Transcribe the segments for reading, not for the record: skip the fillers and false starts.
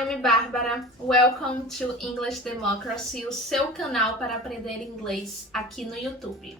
I'm Bárbara. Welcome to English Democracy, o seu canal para aprender inglês aqui no YouTube.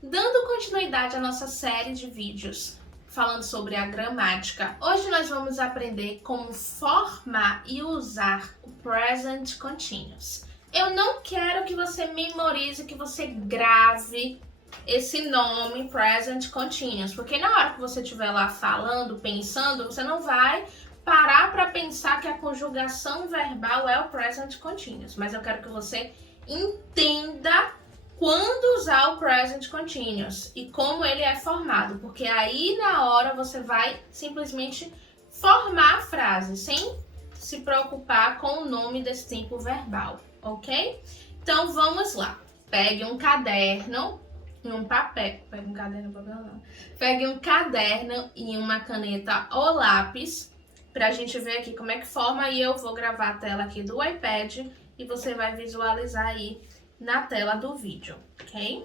Dando continuidade à nossa série de vídeos falando sobre a gramática, hoje nós vamos aprender como formar e usar o Present Continuous. Eu não quero que você memorize, que você grave esse nome Present Continuous, porque na hora que você estiver lá falando, pensando, você não vai parar para pensar que a conjugação verbal é o Present Continuous, mas eu quero que você entenda quando usar o Present Continuous e como ele é formado, porque aí na hora você vai simplesmente formar a frase, sem se preocupar com o nome desse tempo verbal, ok? Então vamos lá, pegue um caderno e um papel, pegue um caderno e uma caneta ou lápis, pra gente ver aqui como é que forma, e eu vou gravar a tela aqui do iPad e você vai visualizar aí na tela do vídeo, ok?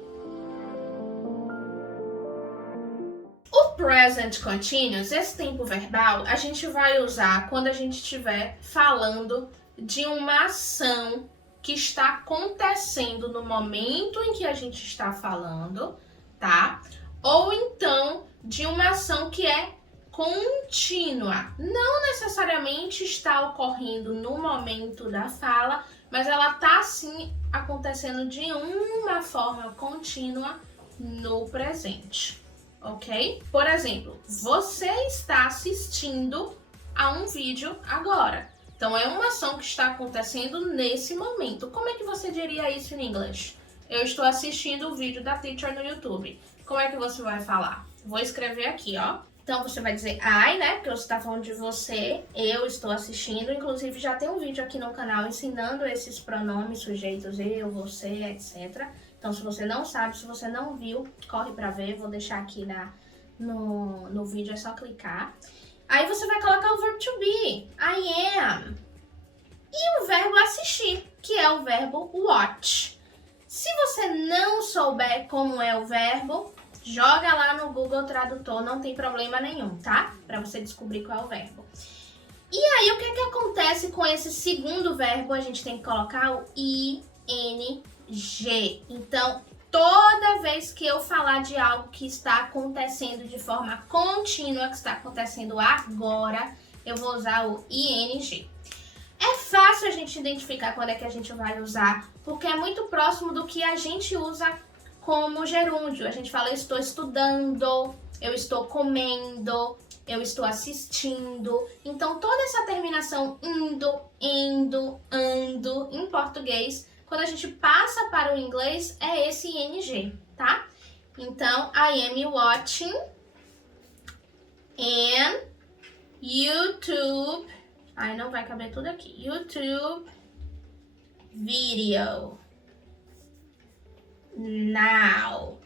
O Present Continuous, esse tempo verbal, a gente vai usar quando a gente estiver falando de uma ação que está acontecendo no momento em que a gente está falando, tá? Ou então de uma ação que é contínua, não necessariamente está ocorrendo no momento da fala, mas ela está sim acontecendo de uma forma contínua no presente, ok? Por exemplo, você está assistindo a um vídeo agora, então é uma ação que está acontecendo nesse momento. Como é que você diria isso em inglês? Eu estou assistindo o vídeo da teacher no YouTube. Como é que você vai falar? Vou escrever aqui, ó. Então você vai dizer I, né? Porque você está falando de você, eu estou assistindo. Inclusive já tem um vídeo aqui no canal ensinando esses pronomes sujeitos, eu, você, etc. Então se você não sabe, se você não viu, corre para ver. Vou deixar aqui no vídeo, é só clicar. Aí você vai colocar o verbo to be, I am. E o verbo assistir, que é o verbo watch. Se você não souber como é o verbo, joga lá no Google Tradutor, não tem problema nenhum, tá? Para você descobrir qual é o verbo. E aí, o que é que acontece com esse segundo verbo? A gente tem que colocar o ing. Então, toda vez que eu falar de algo que está acontecendo de forma contínua, que está acontecendo agora, eu vou usar o ing. É fácil a gente identificar quando é que a gente vai usar, porque é muito próximo do que a gente usa como gerúndio. A gente fala eu estou estudando, eu estou comendo, eu estou assistindo. Então toda essa terminação indo, ando em português, quando a gente passa para o inglês, é esse ing, tá? Então, I am watching and YouTube. Ai, não vai caber tudo aqui. YouTube video now.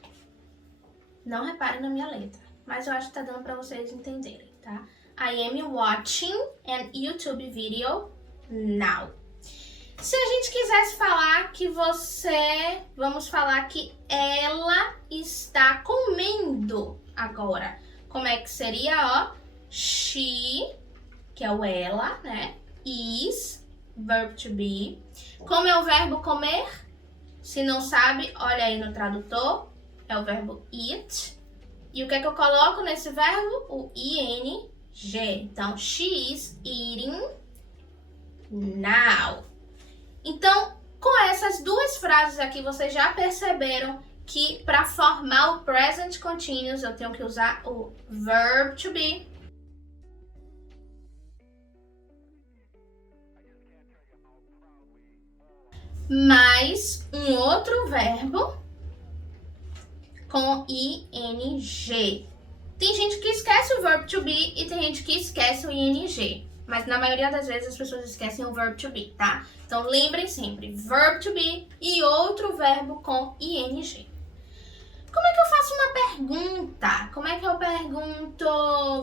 Não repare na minha letra, mas eu acho que tá dando pra vocês entenderem, tá? I am watching an YouTube video now. Se a gente quisesse falar que vamos falar que ela está comendo agora. Como é que seria, ó? She, que é o ela, né? Is, verb to be. Como é o verbo comer? Se não sabe, olha aí no tradutor, é o verbo eat. E o que é que eu coloco nesse verbo? O ing. Então, she is eating now. Então, com essas duas frases aqui, vocês já perceberam que para formar o present continuous, eu tenho que usar o verb to be, mais um outro verbo com ing. Tem gente que esquece o verb to be e tem gente que esquece o ing. Mas na maioria das vezes as pessoas esquecem o verb to be, tá? Então lembrem sempre, verb to be e outro verbo com ing. Como é que eu faço uma pergunta? Como é que eu pergunto,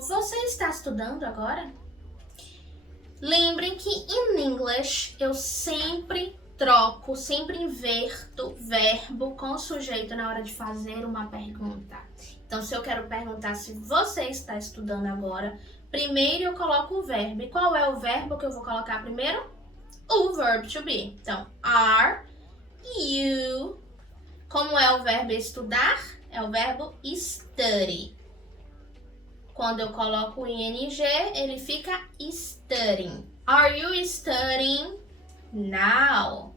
você está estudando agora? Lembrem que em English eu sempre sempre inverto verbo com sujeito na hora de fazer uma pergunta. Então, se eu quero perguntar se você está estudando agora, Primeiro eu coloco o verbo. E qual é o verbo que eu vou colocar primeiro? O verb to be. Então, are you. Como é o verbo estudar? É o verbo study. Quando eu coloco o ing, ele fica studying. Are you studying now?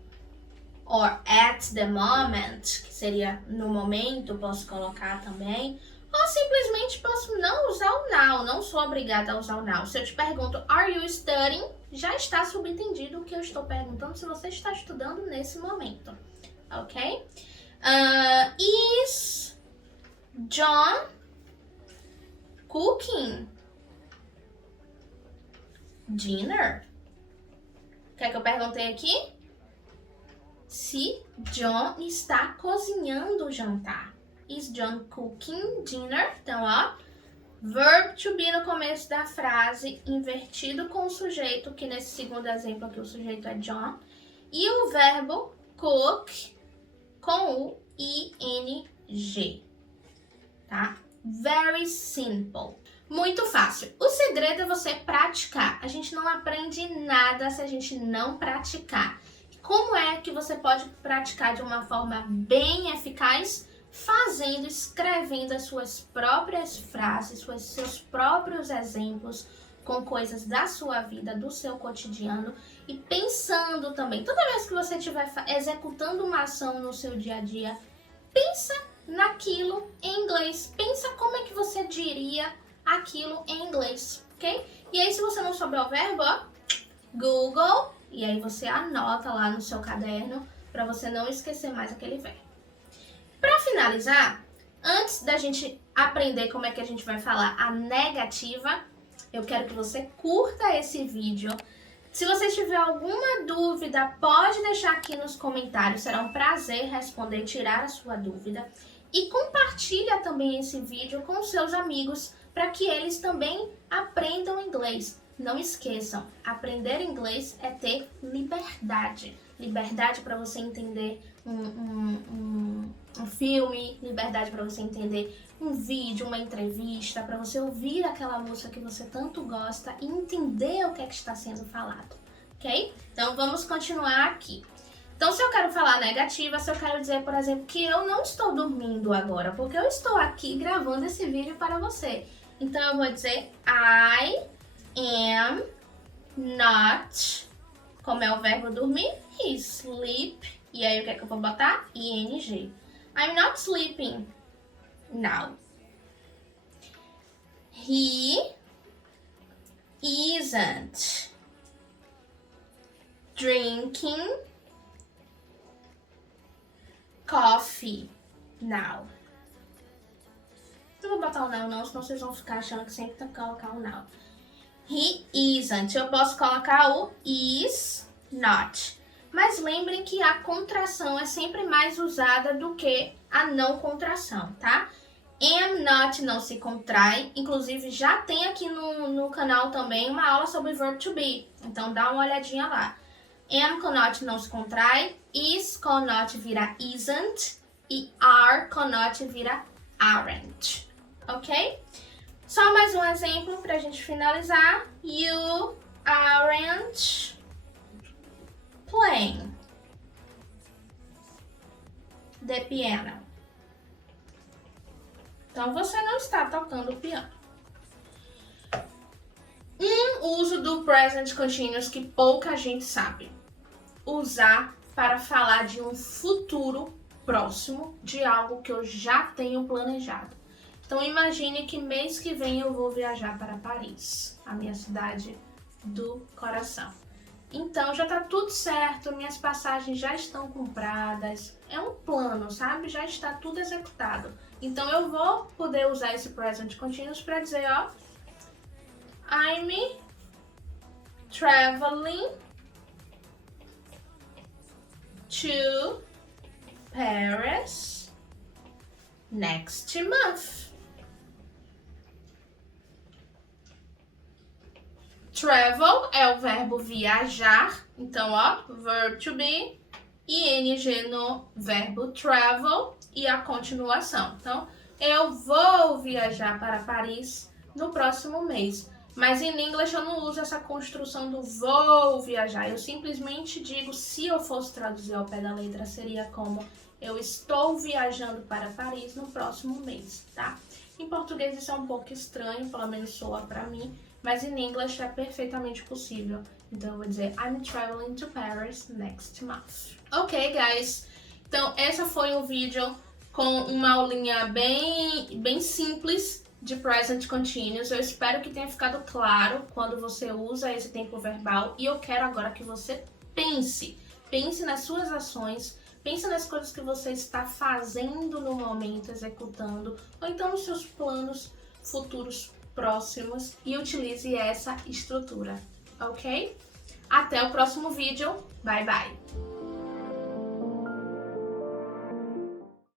Or at the moment, que seria no momento, posso colocar também. Ou simplesmente posso não usar o now, não sou obrigada a usar o now. Se eu te pergunto, are you studying? Já está subentendido o que eu estou perguntando se você está estudando nesse momento, ok? Is John cooking dinner? O que é que eu perguntei aqui? Se John está cozinhando o jantar. Is John cooking dinner? Então, ó, verb to be no começo da frase, invertido com o sujeito, que nesse segundo exemplo aqui o sujeito é John. E o verbo cook com o ing, tá? Very simple. Muito fácil. O segredo é você praticar. A gente não aprende nada se a gente não praticar. Como é que você pode praticar de uma forma bem eficaz? Fazendo, escrevendo as suas próprias frases, seus próprios exemplos com coisas da sua vida, do seu cotidiano e pensando também. Toda vez que você estiver executando uma ação no seu dia a dia, pensa naquilo em inglês. Pensa como é que você diria aquilo em inglês, ok? E aí, se você não souber o verbo, ó, Google, e aí você anota lá no seu caderno para você não esquecer mais aquele verbo. Para finalizar, antes da gente aprender como é que a gente vai falar a negativa, eu quero que você curta esse vídeo. Se você tiver alguma dúvida, pode deixar aqui nos comentários. Será um prazer responder e tirar a sua dúvida. E compartilha também esse vídeo com seus amigos para que eles também aprendam inglês. Não esqueçam, aprender inglês é ter liberdade. Liberdade para você entender um filme, liberdade para você entender um vídeo, uma entrevista, para você ouvir aquela música que você tanto gosta e entender o que é que está sendo falado, ok? Então vamos continuar aqui. Então, se eu quero falar negativa, se eu quero dizer, por exemplo, que eu não estou dormindo agora, porque eu estou aqui gravando esse vídeo para você. Então eu vou dizer I am not, como é o verbo dormir, sleep, e aí o que é que eu vou botar? ing. I'm not sleeping now. He isn't drinking coffee now. Não vou botar o now não, senão vocês vão ficar achando que sempre tem que colocar o now. He isn't. Eu posso colocar o is not. Mas lembrem que a contração é sempre mais usada do que a não contração, tá? Am not não se contrai. Inclusive, já tem aqui no canal também uma aula sobre verb to be. Então, dá uma olhadinha lá. Am com not não se contrai. Is com not vira isn't. E are com not vira aren't. Ok? Só mais um exemplo pra gente finalizar. You aren't playing the piano. Então, você não está tocando o piano. Um uso do present continuous que pouca gente sabe. Usar para falar de um futuro próximo, de algo que eu já tenho planejado. Então, imagine que mês que vem eu vou viajar para Paris, a minha cidade do coração. Então, já está tudo certo, minhas passagens já estão compradas. É um plano, sabe? Já está tudo executado. Então, eu vou poder usar esse present continuous para dizer, ó, I'm traveling to Paris next month. Travel é o verbo viajar, então ó, verb to be, ing no verbo travel e a continuação. Então, eu vou viajar para Paris no próximo mês. Mas em inglês eu não uso essa construção do vou viajar. Eu simplesmente digo, se eu fosse traduzir ao pé da letra, seria como eu estou viajando para Paris no próximo mês, tá? Em português isso é um pouco estranho, pelo menos soa pra mim, mas em inglês é perfeitamente possível. Então eu vou dizer, I'm traveling to Paris next month. Ok, guys. Então essa foi um vídeo com uma aulinha bem simples de present continuous. Eu espero que tenha ficado claro quando você usa esse tempo verbal. E eu quero agora que você pense. Pense nas suas ações. Pense nas coisas que você está fazendo no momento, executando. Ou então nos seus planos futuros próximos. E utilize essa estrutura, ok? Até o próximo vídeo. Bye, bye!